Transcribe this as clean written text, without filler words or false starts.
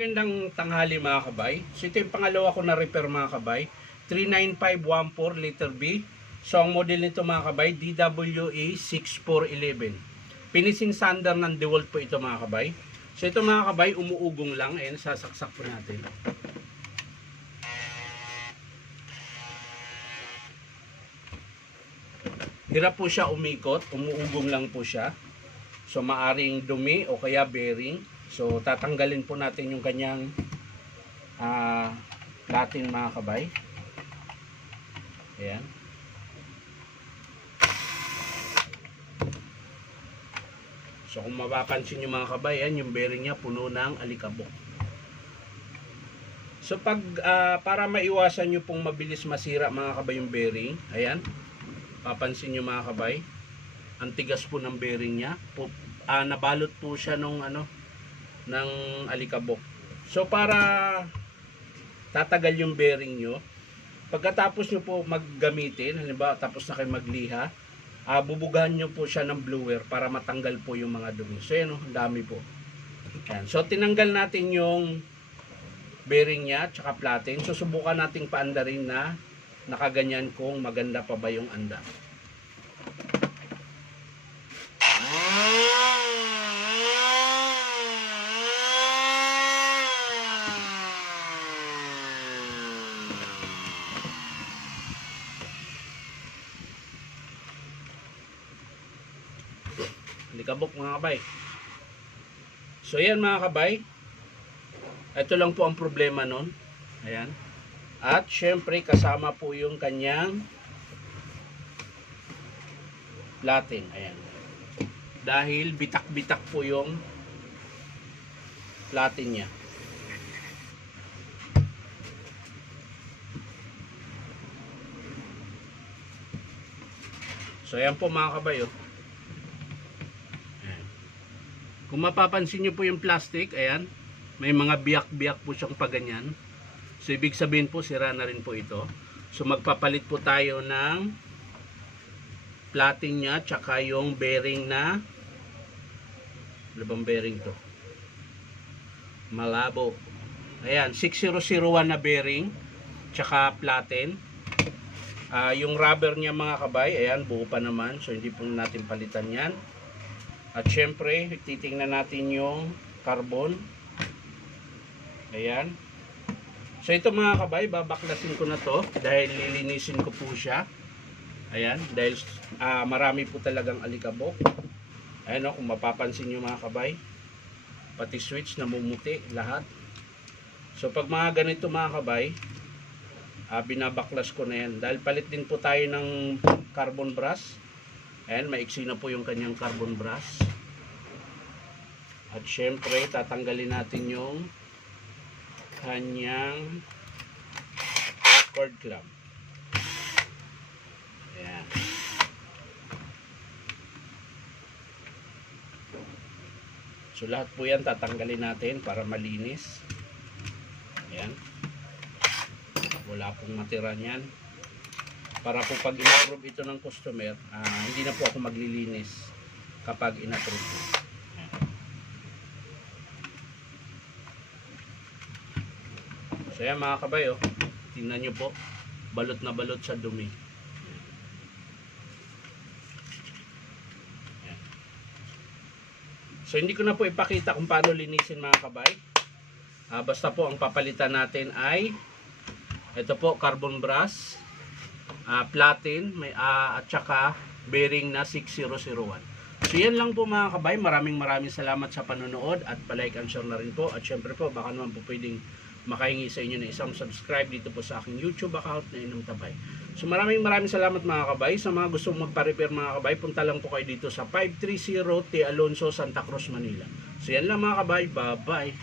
Magandang tanghali mga kabay. So ito yung pangalawa ko na repair mga kabay. 39514 letter B. So ang model nito mga kabay, DWA 6411. Finishing sander ng DeWalt po ito mga kabay. So ito mga kabay, umuugong lang. Ayan, sasaksak po natin. Hirap po siya umikot, umuugong lang po siya. So maaring dumi o kaya bearing. So tatanggalin po natin yung kanyang latin mga kabay. Ayan. So kung mapapansin nyo mga kabay, yan, yung bearing niya puno ng alikabok. So pag para maiwasan nyo pong mabilis masira mga kabay yung bearing, ayan, papansin nyo mga kabay, ang tigas po ng bearing niya. Nabalot po siya ng alikabok. So para tatagal yung bearing nyo, pagkatapos nyo po maggamitin, halimbawa tapos na kayo magliha, bubugahan nyo po siya ng blower para matanggal po yung mga dumi. So yan, ang dami po. Yan. So tinanggal natin yung bearing niya tsaka platen. So subukan nating paandarin na nakaganyan kung maganda pa ba yung anda. Alikabok mga kabay. So yan mga kabay, ito lang po ang problema nun. Ayan. At syempre kasama po yung kanyang platen. Ayan. Dahil bitak-bitak po yung platen niya. So ayan po mga kabay, oh. Kung mapapansin nyo po yung plastic, ayan, may mga biyak-biyak po siyang paganyan. So ibig sabihin po, sira na rin po ito. So magpapalit po tayo ng plating niya, tsaka yung bearing na, ano bang bearing to? Malabo. Ayan, 6001 na bearing, tsaka platen. Yung rubber niya mga kabay, ayan, buo pa naman. So hindi po natin palitan yan. At syempre, titingnan natin yung carbon. Ayan. So ito mga kabay, babaklasin ko na to dahil lilinisin ko po siya. Ayan, dahil marami po talagang alikabok. Ayan o, kung mapapansin nyo mga kabay, pati switch namumuti lahat. So pag mga ganito mga kabay, binabaklas ko na yan. Dahil palit din po tayo ng carbon brush. Ayan, maiksi na po yung kanyang carbon brush. At syempre, tatanggalin natin yung kanyang cord clamp. Ayan. So lahat po yan tatanggalin natin para malinis. Ayan. Wala pong matira niyan. Para po pag in-approve ito ng customer, hindi na po ako maglilinis kapag in-approve. So yan mga kabay, oh. Tingnan nyo po, balot na balot sa dumi. Yan. So hindi ko na po ipakita kung paano linisin mga kabay. Basta po ang papalitan natin ay ito po, carbon brush, platen, at saka bearing na 6001. So yan lang po mga kabay. Maraming salamat sa panonood at palike and share na rin po. At syempre po, baka naman po pwedeng makahingi sa inyo na isang subscribe dito po sa aking YouTube account na Inom Tabay. So maraming salamat mga kabay. Sa mga gustong magpa-repair mga kabay, punta lang po kayo dito sa 530 T. Alonso, Santa Cruz, Manila. So yan lang mga kabay. Bye bye.